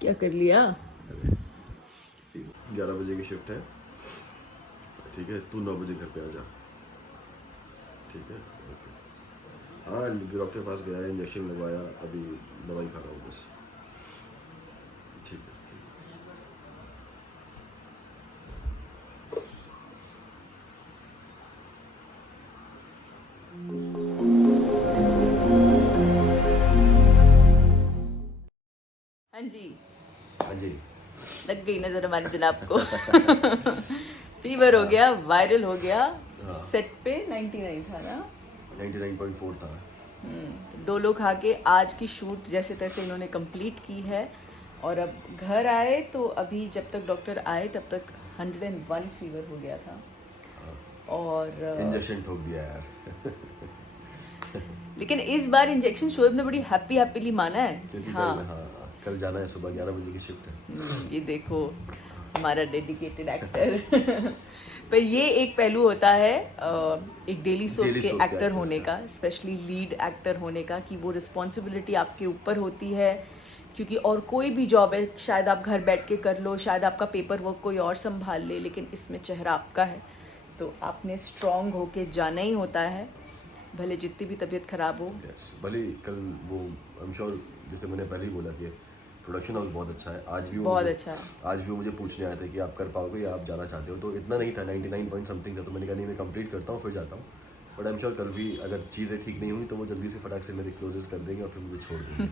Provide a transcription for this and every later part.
क्या कर लिया? 11 बजे की शिफ्ट है, ठीक है। तू 9 बजे घर पे आ जा, ठीक है? ओके। हाँ, डॉक्टर के पास गया, इंजेक्शन लगवाया, अभी दवाई खा रहा हूँ बस। ठीक है, ठीक हाँ जी, है। हाँ जी। लग गई नजर हमारी जनाब को। फीवर हो गया, वायरल हो गया। सेट पे 99 था ना? 99.4 था। डोलो खा के आज की शूट जैसे तैसे इन्होंने कंप्लीट की है। और अब घर आए तो अभी जब तक डॉक्टर आए तब तक 101 फीवर हो गया था। और इंजेक्शन ठोक दिया यार। लेकिन इस बार इंजेक्शन शोएब ने बड़ी हैप्पीली माना है। क्योंकि हाँ, कल जाना है, सुबह 11 बजे की शिफ्ट है। ये देखो हमारा डेडिकेटेड एक्टर। पर ये एक पहलू होता है एक डेली सोप Daily के soap के एक्टर actors होने का। का, स्पेशली लीड एक्टर होने का, कि वो रिस्पॉन्सिबिलिटी आपके ऊपर होती है। क्योंकि और कोई भी जॉब है, शायद आप घर बैठ के कर लो, शायद आपका पेपर वर्क कोई और संभाल ले, लेकिन इसमें चेहरा आपका है, तो आपने स्ट्रांग होके जाना ही होता है, भले जितनी भी तबीयत खराब हो। यस, भले कल वो आई एम श्योर, जैसे मैंने पहले ही बोला कि प्रोडक्शन हाउस बहुत अच्छा है। बहुत अच्छा है। आज भी वो मुझे पूछने आए थे कि आप कर पाओगे या आप जाना चाहते हो, तो इतना नहीं था, 99 पॉइंट समथिंग था, तो मैंने कहा नहीं, मैं कंप्लीट करता हूँ फिर जाता हूँ। बट आई एम श्योर कल भी अगर चीज़ें ठीक नहीं हुई तो वो जल्दी से फटाक से मेरे क्लोजेस कर देंगे और फिर मुझे छोड़ देंगे।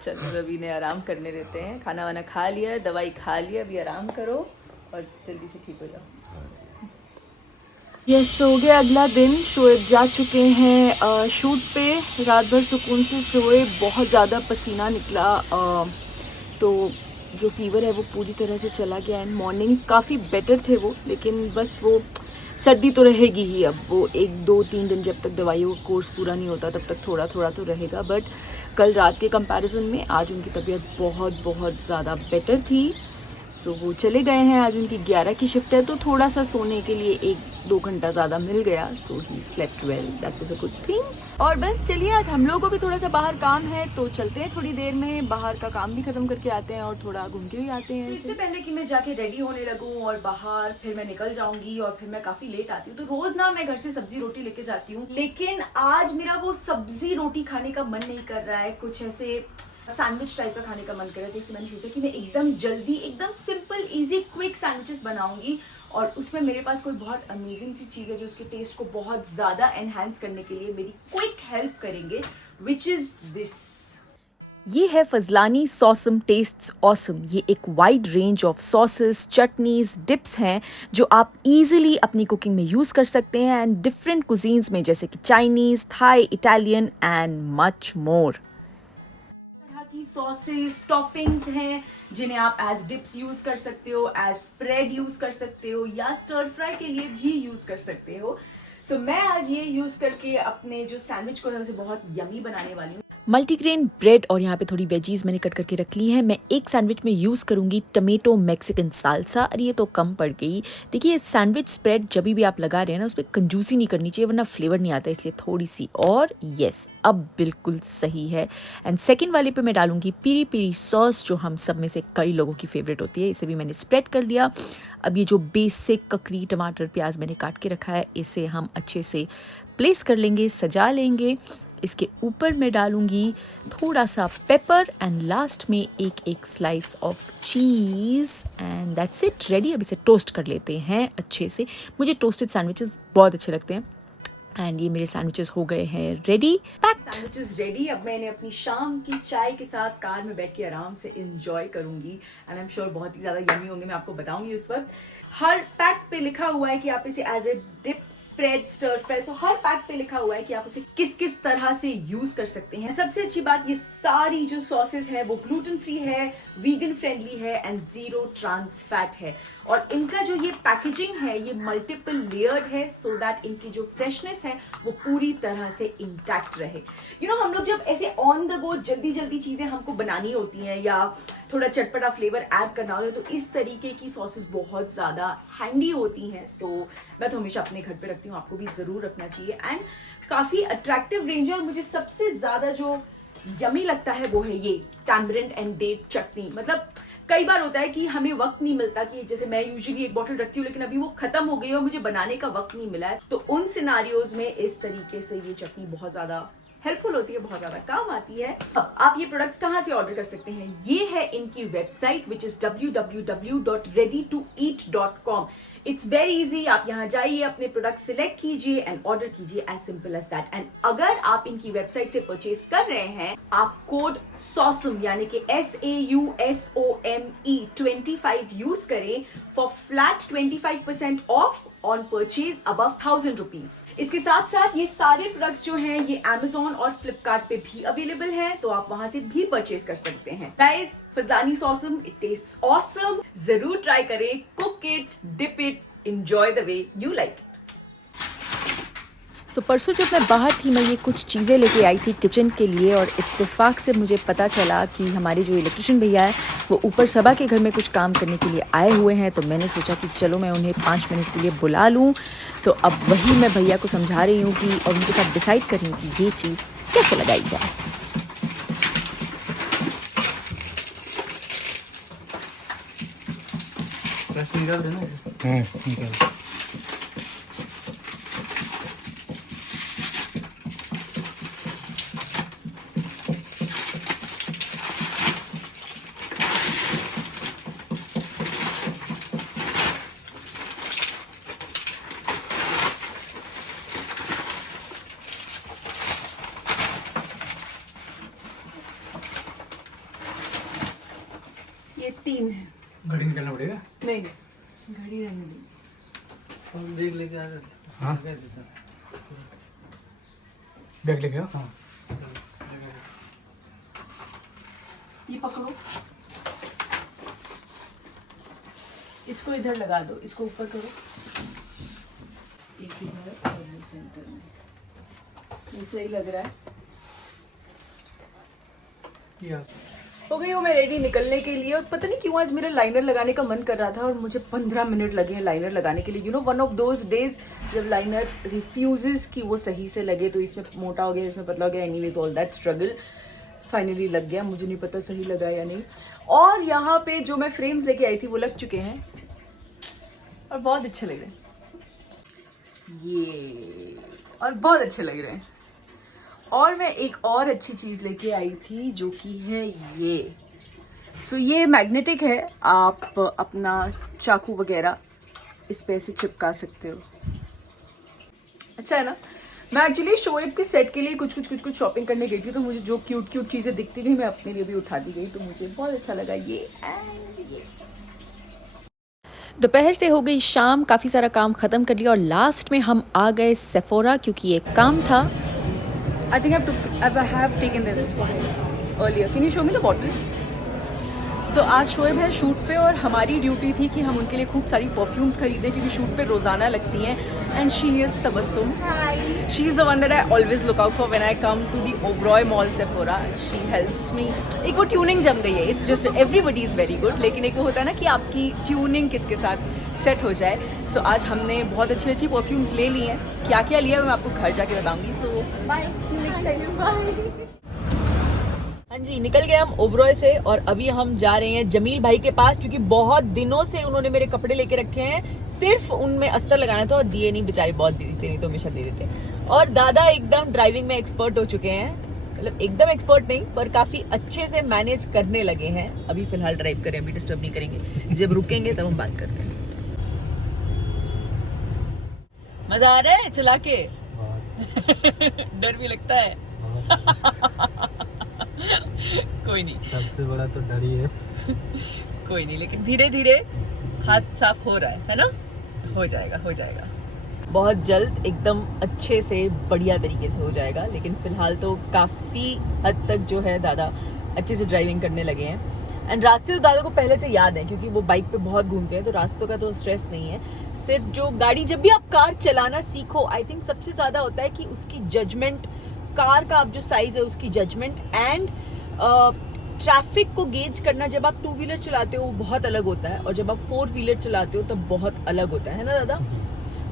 चलो रवि ने आराम करने देते हैं। खाना वाना खा लिया, दवाई खा लिया, अभी आराम करो और जल्दी से ठीक हो जाओ। हाँ जी। यस, हो गया अगला दिन। शोएब जा चुके हैं शूट पे। रात भर सुकून से सोए, बहुत ज़्यादा पसीना निकला, तो जो फीवर है वो पूरी तरह से चला गया। एंड मॉर्निंग काफ़ी बेटर थे वो, लेकिन बस वो सर्दी तो रहेगी ही। अब वो 1 2 3 दिन जब तक दवाइयों का कोर्स पूरा नहीं होता तब तक थोड़ा थोड़ा तो रहेगा। बट कल रात के कंपैरिजन में आज उनकी तबीयत बहुत बहुत ज़्यादा बेटर थी। सो वो चले गए हैं। आज उनकी 11 की शिफ्ट है, तो थोड़ा सा सोने के लिए 1 2 घंटा ज़्यादा मिल गया। So he slept well, that was a good thing. और बस चलिए, आज हम लोगों को भी थोड़ा सा बाहर काम है, तो चलते हैं थोड़ी देर में। बाहर का काम भी खत्म करके आते हैं और थोड़ा घूम के भी आते हैं। इससे पहले कि मैं जाके रेडी होने लगूँ और बाहर फिर मैं निकल जाऊंगी और फिर मैं काफ़ी लेट आती हूँ, तो रोज़ ना मैं घर से सब्जी रोटी लेके जाती हूँ, लेकिन आज मेरा वो सब्जी रोटी खाने का मन नहीं कर रहा है। कुछ ऐसे सैंडविच टाइप का खाने का मन कर रहा था, इसलिए मैंने सोचा कि मैं एकदम जल्दी, एकदम सिंपल इजी क्विक सैंडविचेस बनाऊंगी। और उसमें मेरे पास कोई बहुत अमेजिंग सी चीज़ है जो उसके टेस्ट को बहुत ज़्यादा एनहांस करने के लिए मेरी क्विक हेल्प करेंगे, विच इज़ दिस। ये है फजलानी सॉसम टेस्ट्स ऑसम। ये एक wide range of sauces, chutneys, dips हैं जो आप इजीली अपनी कुकिंग में यूज़ कर सकते हैं, एंड डिफरेंट कुजीन्स में, जैसे कि Chinese, Thai, Italian and much more. तरह की सॉसेस, टॉपिंग्स हैं जिन्हें आप एज डिप्स यूज कर सकते हो, एज स्प्रेड यूज कर सकते हो, या स्टर फ्राई के लिए भी यूज कर सकते हो। सो मैं आज ये यूज करके अपने जो सैंडविच को है उसे बहुत यमी बनाने वाली हूँ। मल्टीग्रेन ब्रेड और यहाँ पे थोड़ी वेजीज मैंने कट करके रख ली हैं। मैं एक सैंडविच में यूज़ करूँगी टमेटो मैक्सिकन सालसा। अरे ये तो कम पड़ गई। देखिए, सैंडविच स्प्रेड जब भी आप लगा रहे हैं ना, उसमें कंजूसी नहीं करनी चाहिए, वरना फ्लेवर नहीं आता, इसलिए थोड़ी सी और। यस, अब बिल्कुल सही है। एंड सेकेंड वाले पे मैं डालूंगी पीरी पीरी सॉस, जो हम सब में से कई लोगों की फेवरेट होती है। इसे भी मैंने स्प्रेड कर लिया। अब ये जो बेसिक ककड़ी, टमाटर, प्याज मैंने काट के रखा है, इसे हम अच्छे से प्लेस कर लेंगे, सजा लेंगे। इसके ऊपर मैं डालूंगी थोड़ा सा पेपर, एंड लास्ट में एक slice of cheese, and that's it, ready. अब इसे टोस्ट कर लेते हैं अच्छे से। मुझे टोस्टेड सैंडविचेस बहुत अच्छे लगते हैं। एंड ये मेरे सैंडविचेस हो गए हैं रेडी, पैक्ड। Sandwiches ready. अब मैं इन्हें अपनी शाम की चाय के साथ कार में बैठ के आराम से इंजॉय करूंगी, एंड आई एम श्योर बहुत ही ज़्यादा यमी होंगे। मैं आपको बताऊंगी उस वक्त। हर पैक पे लिखा हुआ है कि आप इसे as a dip, spread, stir fry, so हर पैक पे लिखा हुआ है कि आप उसे किस किस तरह से यूज कर सकते हैं। सबसे अच्छी बात, ये सारी जो सॉसेस है वो ग्लूटेन फ्री है, वीगन फ्रेंडली है, एंड 0 ट्रांस फैट है। और इनका जो ये पैकेजिंग है, ये मल्टीपल लेयर्ड है, सो दैट इनकी जो फ्रेशनेस है वो पूरी तरह से इंटैक्ट रहे। हम लोग जब ऐसे ऑन द गो जल्दी जल्दी चीजें हमको बनानी होती हैं या थोड़ा चटपटा फ्लेवर ऐड करना होता है, तो इस तरीके की सॉसेस बहुत ज्यादा हैंडी होती हैं। सो मैं तो हमेशा अपने घर पे रखती हूँ, आपको भी जरूर रखना चाहिए। एंड काफी अट्रैक्टिव रेंज है। और मुझे सबसे ज्यादा जो यमी लगता है वो है ये टैमरिंड एंड डेट चटनी। मतलब कई बार होता है कि हमें वक्त नहीं मिलता, कि जैसे मैं यूजुअली एक बॉटल रखती हूँ लेकिन अभी वो खत्म हो गई और मुझे बनाने का वक्त नहीं मिला है, तो उन सिनारियोज में इस तरीके से ये चटनी बहुत ज्यादा हेल्पफुल होती है, बहुत ज्यादा काम आती है। अब आप ये प्रोडक्ट्स कहाँ से ऑर्डर कर सकते हैं? ये है इनकी website which is www.readytoeat.com। It's very easy, आप यहाँ जाइए, अपने प्रोडक्ट सिलेक्ट कीजिए एंड ऑर्डर कीजिए, as simple as that. And अगर आप इनकी वेबसाइट से परचेज कर रहे हैं, आप कोड SAUSOME यानी कि SAUSOME 25 यूज करें for flat 25% of on purchase above 1000 rupees. इसके साथ साथ ये सारे प्रोडक्ट्स जो हैं ये Amazon और Flipkart पे भी अवेलेबल हैं, तो आप वहां से भी परचेज कर सकते हैं। गाइस, फजलानी सॉसम, इट टेस्ट्स ऑसम। जरूर ट्राई करें, cook it, dip it, enjoy the way you like it. So परसों जब मैं बाहर थी, मैं ये कुछ चीज़ें लेके आई थी किचन के लिए, और इत्तेफाक से मुझे पता चला कि हमारे जो इलेक्ट्रिशियन भैया है वो ऊपर सबा के घर में कुछ काम करने के लिए आए हुए हैं। तो मैंने सोचा कि चलो मैं उन्हें 5 मिनट के लिए बुला लूँ। तो अब वही मैं भैया को समझा रही हूँ कि, और उनके साथ डिसाइड कर रही हूँ कि ये चीज़ कैसे लगाई जाए। निकाल देना। निकाल। ये 3 है। घड़ी निकालना पड़ेगा। नहीं, घड़ी रहने दो। हम बैग लेके आ गए। हाँ, बैग लेके आओ। हाँ, ये पकड़ो, इसको इधर लगा दो, इसको ऊपर करो, एक इधर और ये सेंटर में। ये सही लग रहा है? या हो गई हूँ मैं रेडी निकलने के लिए। और पता नहीं क्यों आज मेरा लाइनर लगाने का मन कर रहा था और मुझे 15 मिनट लगे हैं लाइनर लगाने के लिए। You know, one of those days जब लाइनर रिफ्यूजेस कि वो सही से लगे, तो इसमें मोटा हो गया, इसमें पतला हो गया, anyways all that struggle finally लग गया। मुझे नहीं पता सही लगा या नहीं। और यहाँ पे जो मैं फ्रेम्स लेके आई थी वो लग चुके हैं और बहुत अच्छे लग रहे हैं ये, और बहुत अच्छे लग रहे हैं। और मैं एक और अच्छी चीज़ लेके आई थी जो कि है ये। सो ये मैग्नेटिक है, आप अपना चाकू वगैरह इस पे ऐसे चिपका सकते हो। अच्छा है ना? मैं एक्चुअली शोएब के सेट के लिए कुछ शॉपिंग करने गई थी, तो मुझे जो क्यूट चीज़ें दिखती थी मैं अपने लिए भी उठा दी गई, तो मुझे बहुत अच्छा लगा ये एंड ये। दोपहर से हो गई शाम, काफ़ी सारा काम ख़त्म कर लिया और लास्ट में हम आ गए सेफोरा, क्योंकि एक काम था। I think I have taken this earlier. Can you show me the bottle? So आज शोएब है शूट पे और हमारी ड्यूटी थी कि हम उनके लिए खूब सारी परफ्यूम्स खरीदें, क्योंकि शूट पे रोज़ाना लगती हैं। And she is Tabassum. She is the one that I always look out for when I come to the Oberoi mall Sephora. She helps me. एक वो ट्यूनिंग जम गई है, it's just everybody is very good, लेकिन एक वो होता है ना कि आपकी ट्यूनिंग किसके साथ सेट हो जाए। सो आज हमने बहुत अच्छी परफ्यूम्स ले ली हैं। क्या क्या लिया मैं आपको घर जाके बताऊंगी। So bye, see you next time, bye. हाँ जी, निकल गए हम ओबरॉय से और अभी हम जा रहे हैं जमील भाई के पास, क्योंकि बहुत दिनों से उन्होंने मेरे कपड़े लेके रखे हैं, सिर्फ उनमें अस्तर लगाना था और दिए नहीं, बेचारे बहुत बिजी थे, नहीं तो हमेशा दे देते। और दादा एकदम ड्राइविंग में एक्सपर्ट हो चुके हैं, मतलब एकदम एक्सपर्ट नहीं पर काफी अच्छे से मैनेज करने लगे हैं। अभी फिलहाल ड्राइव करें, अभी डिस्टर्ब नहीं करेंगे, जब रुकेंगे तब हम बात करते हैं। मजा आ रहा है चला के? डर भी लगता है। कोई नहीं, सबसे बड़ा तो डर ही है। कोई नहीं, लेकिन धीरे धीरे हाथ साफ हो रहा है ना? हो जाएगा, हो जाएगा बहुत जल्द, एकदम अच्छे से बढ़िया तरीके से हो जाएगा। लेकिन फिलहाल तो काफ़ी हद तक जो है दादा अच्छे से ड्राइविंग करने लगे हैं। एंड रास्ते तो दादा को पहले से याद है, क्योंकि वो बाइक पे बहुत घूमते हैं, तो रास्तों का तो स्ट्रेस नहीं है। सिर्फ जो गाड़ी, जब भी आप कार चलाना सीखो, आई थिंक सबसे ज़्यादा होता है कि उसकी जजमेंट, कार का आप जो साइज है उसकी जजमेंट, एंड ट्रैफिक को गेज करना। जब आप 2 व्हीलर चलाते हो वो बहुत अलग होता है, और जब आप 4 व्हीलर चलाते हो तब बहुत अलग होता है ना दादा?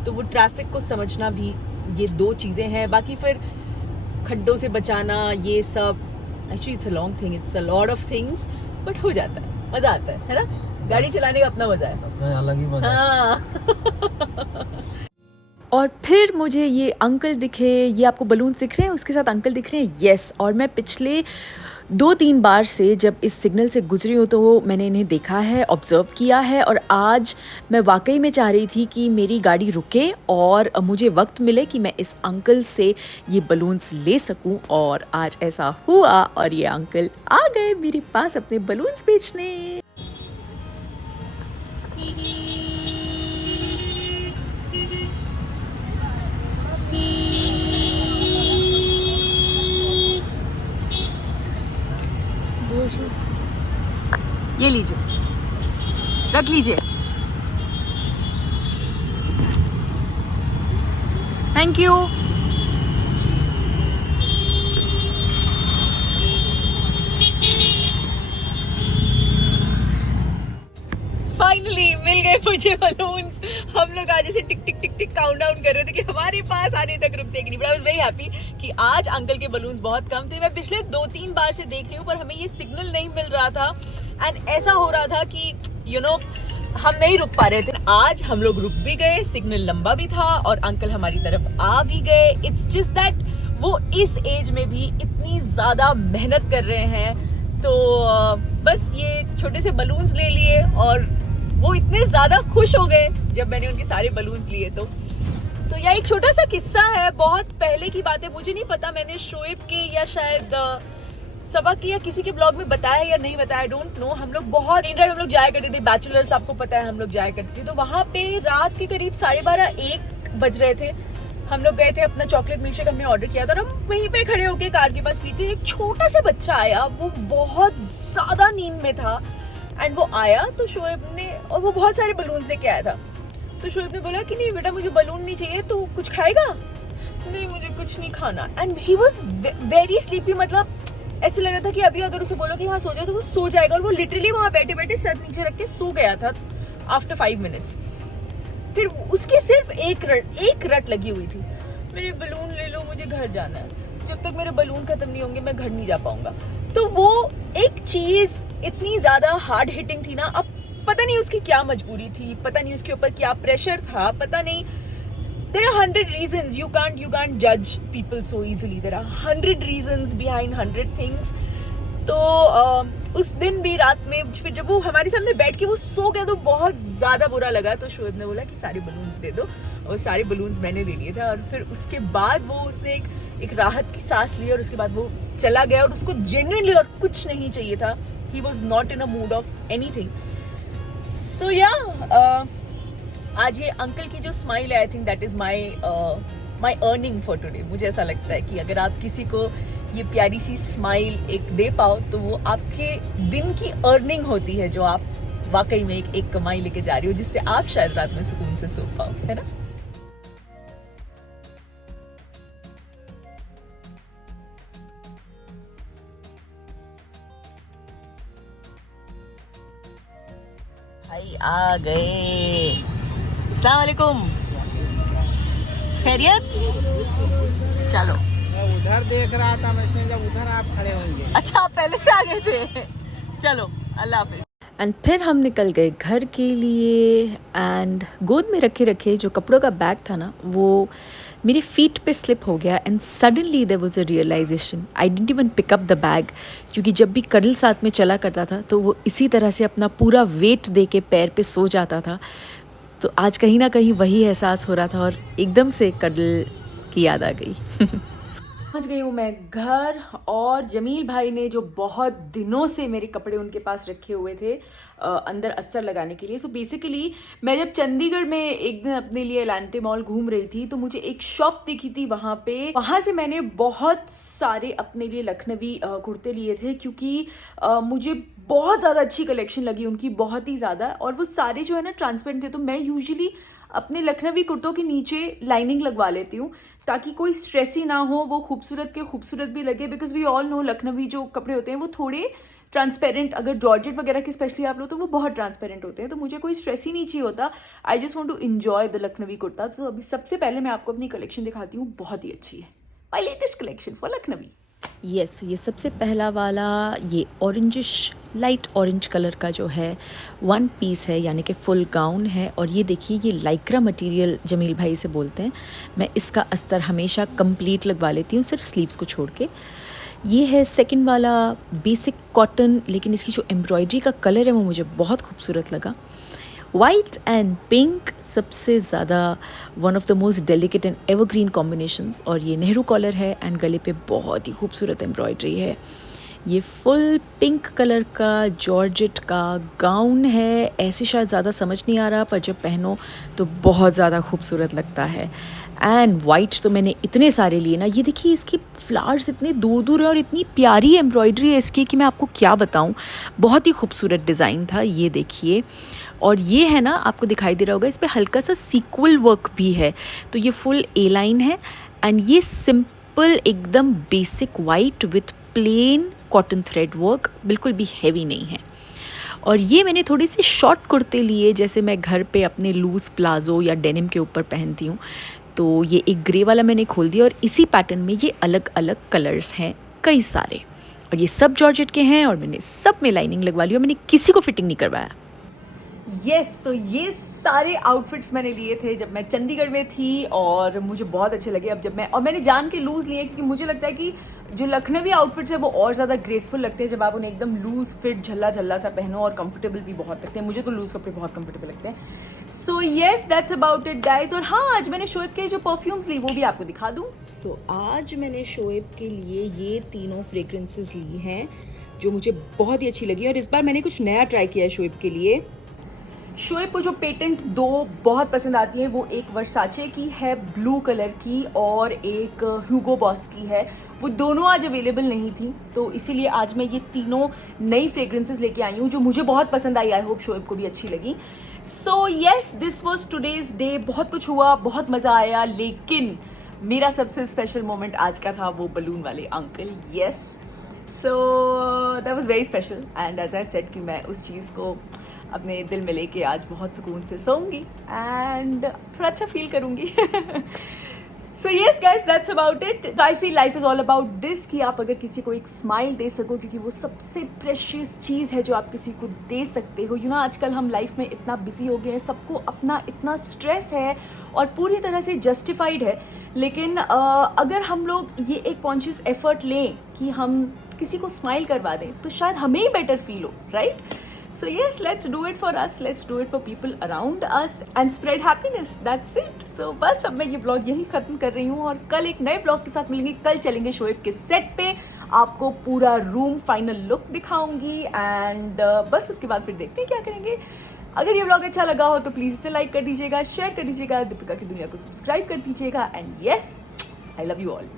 तो वो ट्रैफिक को समझना भी, ये 2 चीज़ें हैं। बाकी फिर खड्डों से बचाना, ये सब actually it's a long thing, it's a lot of things, but हो जाता है, मजा आता है ना, गाड़ी चलाने का अपना मजा है। अपना अलग ही मजा है। हाँ। और फिर मुझे ये अंकल दिखे, ये आपको बलून्स दिख रहे हैं, उसके साथ अंकल दिख रहे हैं, यस। और मैं पिछले 2-3 बार से जब इस सिग्नल से गुजरी हूँ तो मैंने इन्हें देखा है, ऑब्ज़र्व किया है, और आज मैं वाकई में चाह रही थी कि मेरी गाड़ी रुके और मुझे वक्त मिले कि मैं इस अंकल से ये बलून्स ले सकूं, और आज ऐसा हुआ और ये अंकल आ गए मेरे पास अपने बलून्स बेचने। ये लीजिए, रख लीजिए, थैंक यू। फाइनली मिल गए मुझे बलून्स। हम लोग आज ऐसे टिक टिक टिक टिक काउंट डाउन कर रहे थे कि हमारे पास आने तक रुकते कि नहीं, but I was very happy कि आज अंकल के बलून्स बहुत कम थे। मैं पिछले 2-3 बार से देख रही हूँ पर हमें ये सिग्नल नहीं मिल रहा था, एंड ऐसा हो रहा था कि यू नो हम नहीं रुक पा रहे थे। आज हम लोग रुक भी गए, सिग्नल लंबा भी था और अंकल हमारी तरफ आ भी गए। इट्स जस्ट दैट वो इस एज में भी इतनी ज्यादा मेहनत कर रहे हैं, तो बस ये छोटे से बलून्स ले लिए और वो इतने ज्यादा खुश हो गए जब मैंने उनके सारे बलून्स लिए। तो सो यह एक छोटा सा किस्सा है, बहुत पहले की बात है, मुझे नहीं पता मैंने शोएब के या शायद सबक या किसी के ब्लॉग में बताया या नहीं बताया, आई डोंट नो। हम लोग बहुत ड्राइव हम लोग जाया करते थे, बैचलर्स आपको पता है हम लोग जाया करते थे, तो वहां पे रात के करीब 12:30-1 बज रहे थे। हम लोग गए थे, अपना चॉकलेट मिल्कशेक हमने ऑर्डर किया था और हम वहीं पे खड़े होके कार के पास पीते। एक छोटा सा बच्चा आया, वो बहुत ज्यादा नींद में था, एंड वो आया तो शोएब ने, और वो बहुत सारे बलून्स लेके आया था, तो शोएब ने बोला कि नहीं बेटा मुझे बलून नहीं चाहिए, तो कुछ खाएगा? नहीं मुझे कुछ नहीं खाना। And he was very sleepy, मतलब ऐसे लग रहा था कि अभी अगर उसे बोलो कि हाँ सो जाओ तो वो सो जाएगा, और वो लिटरली वहां बैठे बैठे सर नीचे रख के सो गया था आफ्टर 5 मिनट्स। फिर उसकी सिर्फ एक रट लगी हुई थी, मेरे बलून ले लो मुझे घर जाना है, जब तक मेरे बलून खत्म नहीं होंगे मैं घर नहीं जा पाऊंगा। तो वो एक चीज इतनी ज्यादा हार्ड हिटिंग थी ना, अब पता नहीं उसकी क्या मजबूरी थी, पता नहीं उसके ऊपर क्या प्रेशर था, पता नहीं। There are 100 reasons, you can't judge people so easily, there are 100 reasons behind 100 things। तो उस दिन भी रात में फिर जब वो हमारे सामने बैठ के वो सो गया तो बहुत ज्यादा बुरा लगा, तो शोएब ने बोला कि सारे बलून्स दे दो, और सारे बलून्स मैंने ले लिए थे। और फिर उसके बाद वो उसने एक राहत की सांस ली और उसके बाद वो चला गया, और उसको जेन्युइनली और कुछ नहीं चाहिए था, he was not in a mood of anything. So yeah आज ये अंकल की जो स्माइल है, I think that is my earning for today. मुझे ऐसा लगता है कि अगर आप किसी को ये प्यारी सी स्माइल एक दे पाओ तो वो आपके दिन की अर्निंग होती है, जो आप वाकई में एक कमाई लेके जा रही हो, जिससे आप शायद रात में सुकून से सो पाओ, है ना। भाई आ गए, अस्सलाम वालेकुम, खैरियत? चलो, मैं उधर देख रहा था, मैं जब उधर आप खड़े होंगे। अच्छा आप पहले से आ गए थे, चलो अल्लाह हाफिज। एंड फिर हम निकल गए घर के लिए, एंड गोद में रखे रखे जो कपड़ों का बैग था ना, वो मेरी फीट पे स्लिप हो गया, and suddenly there was a realisation, I didn't even pick up the bag, क्योंकि जब भी कडल साथ में चला करता था तो वो इसी तरह से अपना पूरा वेट दे के पैर पे सो जाता था। तो आज कहीं ना कहीं वही एहसास हो रहा था और एकदम से कडल की याद आ गई। पहुंच गई हूँ मैं घर, और जमील भाई ने जो बहुत दिनों से मेरे कपड़े उनके पास रखे हुए थे अंदर अस्तर लगाने के लिए। सो बेसिकली मैं जब चंडीगढ़ में एक दिन अपने लिए एलांटे मॉल घूम रही थी तो मुझे एक शॉप दिखी थी वहाँ पे, वहाँ से मैंने बहुत सारे अपने लिए लखनवी कुर्ते लिए थे, क्योंकि मुझे बहुत ज़्यादा अच्छी कलेक्शन लगी उनकी, बहुत ही ज़्यादा, और वो सारे जो है ना ट्रांसपेरेंट थे। तो मैं यूजुअली अपने लखनवी कुर्तों के नीचे लाइनिंग लगवा लेती हूँ ताकि कोई स्ट्रेस ही ना हो, वो खूबसूरत के खूबसूरत भी लगे, because we all know Lucknowi जो कपड़े होते हैं वो थोड़े ट्रांसपेरेंट, अगर जॉर्जेट वगैरह की स्पेशली आप लो तो वो बहुत ट्रांसपेरेंट होते हैं, तो मुझे कोई स्ट्रेस ही नहीं चाहिए होता। I just want to enjoy the Lucknowi kurta. तो अभी सबसे पहले मैं आपको अपनी कलेक्शन दिखाती हूँ, बहुत ही अच्छी है, my latest collection for Lucknowi. Yes, ये सबसे पहला वाला ये ऑरेंजिश लाइट ऑरेंज कलर का जो है वन पीस है, यानी कि फुल गाउन है। और ये देखिए, ये लाइक्रा मटेरियल जमील भाई से बोलते हैं। मैं इसका अस्तर हमेशा कंप्लीट लगवा लेती हूँ, सिर्फ स्लीव्स को छोड़ के। ये है सेकंड वाला बेसिक कॉटन, लेकिन इसकी जो एम्ब्रॉयडरी का कलर है वो मुझे बहुत खूबसूरत लगा। वाइट एंड पिंक सबसे ज़्यादा one of the most delicate and evergreen combinations. और ये नेहरू कॉलर है एंड गले पे बहुत ही खूबसूरत एम्ब्रॉयडरी है। ये फुल पिंक कलर का जॉर्जेट का गाउन है। ऐसे शायद ज़्यादा समझ नहीं आ रहा, पर जब पहनो तो बहुत ज़्यादा खूबसूरत लगता है। एंड वाइट तो मैंने इतने सारे लिए ना। ये देखिए, इसकी फ्लावर्स इतने दूर दूर है और इतनी प्यारी एम्ब्रॉयडरी है इसकी कि मैं आपको क्या बताऊं। बहुत ही खूबसूरत डिज़ाइन था, ये देखिए। और ये है ना, आपको दिखाई दे रहा होगा, इस पर हल्का सा सीक्वल वर्क भी है। तो ये फुल ए लाइन है एंड ये सिंपल एकदम basic white with plain cotton thread work, बिल्कुल भी हैवी नहीं है। और ये मैंने थोड़ी सी शॉर्ट कुर्ते लिए, जैसे मैं घर पे अपने लूज़ प्लाजो या डेनिम के ऊपर पहनती हूँ। तो ये एक ग्रे वाला मैंने खोल दिया और इसी पैटर्न में ये अलग अलग कलर्स हैं कई सारे। और ये सब जॉर्जेट के हैं और मैंने सब में लाइनिंग लगवा ली और मैंने किसी को फिटिंग नहीं करवाया। यस, तो ये सारे आउटफिट्स मैंने लिए थे जब मैं चंडीगढ़ में थी और मुझे बहुत अच्छे लगे। अब जब मैंने जान के लूज़ लिए, क्योंकि मुझे लगता है कि जो लखनवी आउटफिट्स है वो और ज़्यादा ग्रेसफुल लगते हैं जब आप उन्हें एकदम लूज फिट झल्ला झल्ला सा पहनो, और कंफर्टेबल भी बहुत लगते हैं। मुझे तो लूज कपड़े बहुत कंफर्टेबल लगते हैं। So yes, that's about it guys. और हाँ, आज मैंने शोएब के जो परफ्यूम्स ली वो भी आपको दिखा दूँ। सो आज मैंने शोएब के लिए ये तीनों फ्रेग्रेंसेस ली हैं जो मुझे बहुत ही अच्छी लगी। और इस बार मैंने कुछ नया ट्राई किया है शोएब के लिए। शोएब को जो पेटेंट दो बहुत पसंद आती है, वो एक वर्साचे की है ब्लू कलर की और एक ह्यूगो बॉस की है। वो दोनों आज अवेलेबल नहीं थी, तो इसीलिए आज मैं ये तीनों नई फ्रेग्रेंसेस लेके आई हूँ जो मुझे बहुत पसंद आई। आई होप शोएब को भी अच्छी लगी। So yes, this was today's day. बहुत कुछ हुआ, बहुत मज़ा आया, लेकिन मेरा सबसे स्पेशल मोमेंट आज का था वो बलून वाले uncle. Yes, so that was very special and as I said कि मैं उस चीज़ को अपने दिल में लेके आज बहुत सुकून से सोऊंगी एंड थोड़ा अच्छा फील करूंगी। So yes guys, that's about it. I feel life is all about this कि आप अगर किसी को एक स्माइल दे सको, क्योंकि वो सबसे प्रेशियस चीज़ है जो आप किसी को दे सकते हो। यू नो, आजकल हम लाइफ में इतना बिजी हो गए हैं, सबको अपना इतना स्ट्रेस है और पूरी तरह से जस्टिफाइड है। लेकिन अगर हम लोग ये एक कॉन्शियस एफर्ट लें कि हम किसी को स्माइल करवा दें, तो शायद हमें ही बेटर फील हो, right? So yes, let's do it for us, let's do it for people around us and spread happiness. That's it. So बस अब मैं ये ब्लॉग यही खत्म कर रही हूँ और कल एक नए ब्लॉग के साथ मिलेंगे। कल चलेंगे शोएब के सेट पे, आपको पूरा रूम फाइनल लुक दिखाऊंगी एंड बस उसके बाद फिर देखते हैं क्या करेंगे। अगर ये ब्लॉग अच्छा लगा हो तो प्लीज इसे लाइक कर दीजिएगा, शेयर कर दीजिएगा, दीपिका की दुनिया को सब्सक्राइब कर दीजिएगा and yes, I love you all.